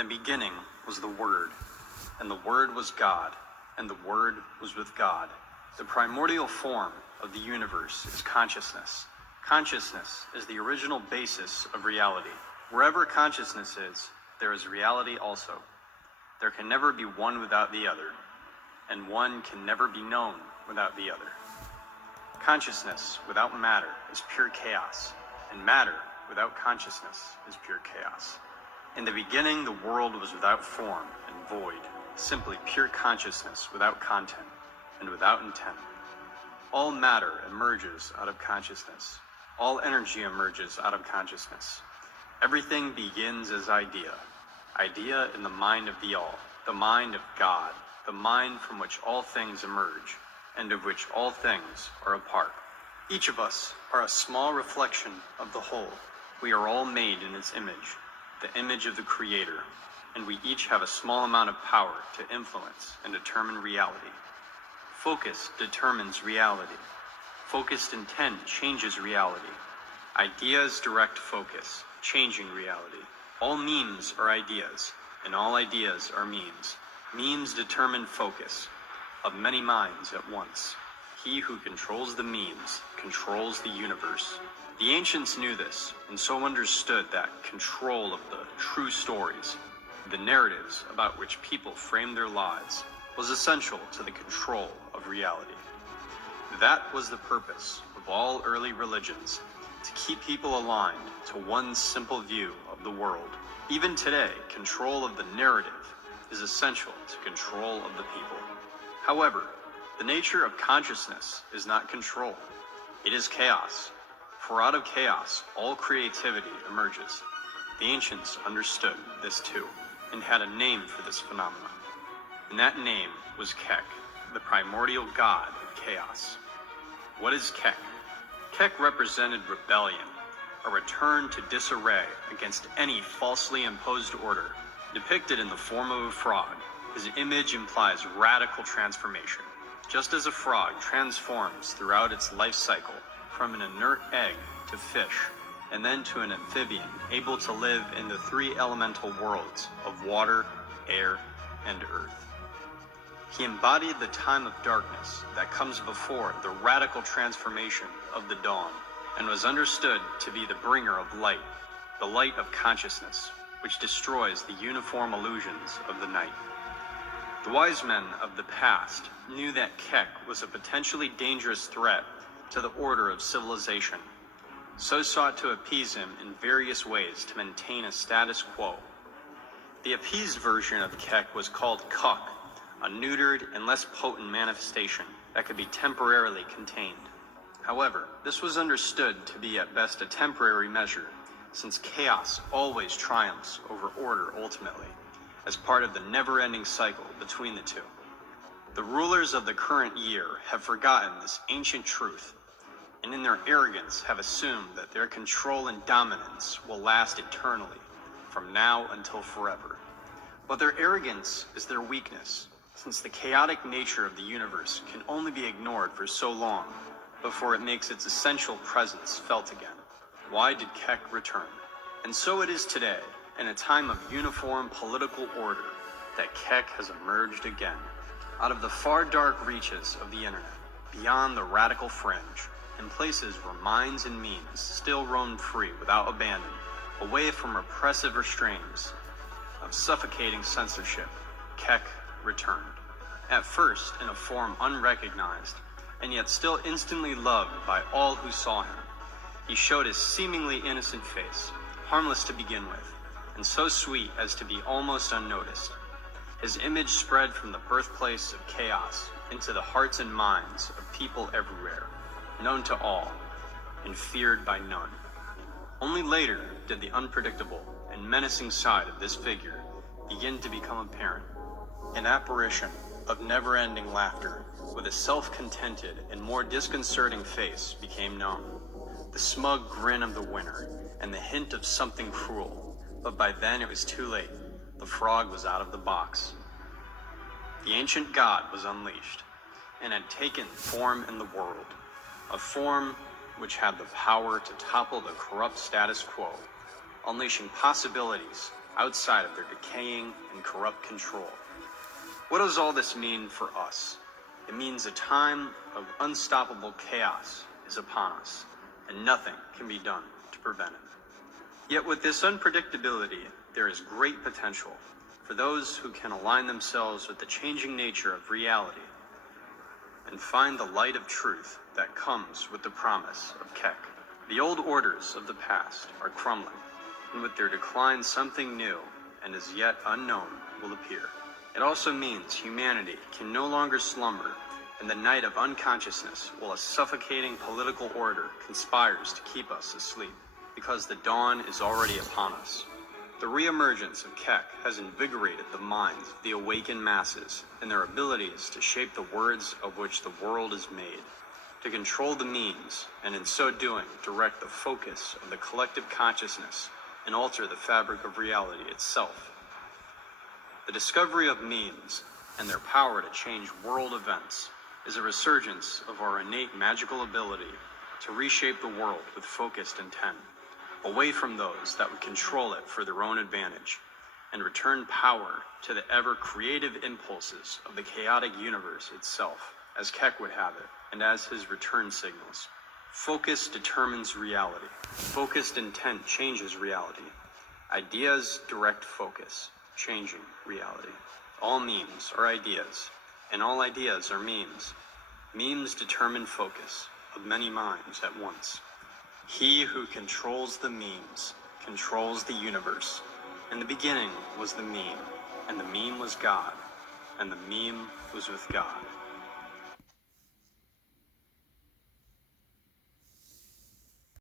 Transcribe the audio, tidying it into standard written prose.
the beginning was the Word, and the Word was God, and the Word was with God. The primordial form of the universe is consciousness. Consciousness is the original basis of reality. Wherever consciousness is, there is reality also. There can never be one without the other, and one can never be known without the other. Consciousness without matter is pure chaos, and matter without consciousness is pure chaos. In the beginning, the world was without form and void, simply pure consciousness without content and without intent. All matter emerges out of consciousness. All energy emerges out of consciousness. Everything begins as idea. Idea in the mind of the All, the mind of God, the mind from which all things emerge, and of which all things are a part. Each of us are a small reflection of the whole. We are all made in its image, the image of the Creator, and we each have a small amount of power to influence and determine reality. Focus determines reality. Focused intent changes reality. Ideas direct focus, changing reality. All memes are ideas, and all ideas are memes. Memes determine focus of many minds at once. He who controls the memes controls the universe. The ancients knew this, and so understood that control of the true stories, the narratives about which people frame their lives, was essential to the control of reality. That was the purpose of all early religions, to keep people aligned to one simple view of the world. Even today, control of the narrative is essential to control of the people. However, the nature of consciousness is not control. It is chaos. For out of chaos, all creativity emerges. The ancients understood this too, and had a name for this phenomenon. And that name was Kek, the primordial god of chaos. What is Kek? Kek represented rebellion, a return to disarray against any falsely imposed order. Depicted in the form of a frog, his image implies radical transformation. Just as a frog transforms throughout its life cycle from an inert egg to fish, and then to an amphibian able to live in the three elemental worlds of water, air, and earth. He embodied the time of darkness that comes before the radical transformation of the dawn, and was understood to be the bringer of light, the light of consciousness, which destroys the uniform illusions of the night. The wise men of the past knew that Kek was a potentially dangerous threat to the order of civilization, so sought to appease him in various ways to maintain a status quo. The appeased version of Kek was called Kuk, a neutered and less potent manifestation that could be temporarily contained. However, this was understood to be at best a temporary measure, since chaos always triumphs over order ultimately, as part of the never-ending cycle between the two. The rulers of the current year have forgotten this ancient truth, and in their arrogance have assumed that their control and dominance will last eternally, from now until forever. But their arrogance is their weakness, since the chaotic nature of the universe can only be ignored for so long before it makes its essential presence felt again. Why did Kek return? And so it is today, in a time of uniform political order, that Kek has emerged again. Out of the far dark reaches of the internet, beyond the radical fringe, in places where minds and means still roam free without abandon, away from repressive restraints of suffocating censorship, Kek returned. At first in a form unrecognized, and yet still instantly loved by all who saw him. He showed his seemingly innocent face, harmless to begin with, and so sweet as to be almost unnoticed. His image spread from the birthplace of chaos into the hearts and minds of people everywhere, known to all, and feared by none. Only later did the unpredictable and menacing side of this figure begin to become apparent. An apparition of never-ending laughter, with a self-contented and more disconcerting face, became known. The smug grin of the winner, and the hint of something cruel, but by then it was too late. The frog was out of the box. The ancient god was unleashed, and had taken form in the world, a form which had the power to topple the corrupt status quo, unleashing possibilities outside of their decaying and corrupt control. What does all this mean for us? It means a time of unstoppable chaos is upon us, and nothing can be done to prevent it. Yet with this unpredictability, there is great potential for those who can align themselves with the changing nature of reality and find the light of truth that comes with the promise of Kek. The old orders of the past are crumbling, and with their decline something new and as yet unknown will appear. It also means humanity can no longer slumber in the night of unconsciousness while a suffocating political order conspires to keep us asleep, because the dawn is already upon us. The reemergence of Kek has invigorated the minds of the awakened masses and their abilities to shape the words of which the world is made, to control the means, and in so doing, direct the focus of the collective consciousness and alter the fabric of reality itself. The discovery of memes and their power to change world events is a resurgence of our innate magical ability to reshape the world with focused intent, away from those that would control it for their own advantage, and return power to the ever-creative impulses of the chaotic universe itself, as Kek would have it, and as his return signals. Focus determines reality. Focused intent changes reality. Ideas direct focus, changing reality. All memes are ideas, and all ideas are memes. Memes determine focus of many minds at once. He who controls the memes controls the universe. In the beginning was the meme, and the meme was God, and the meme was with God.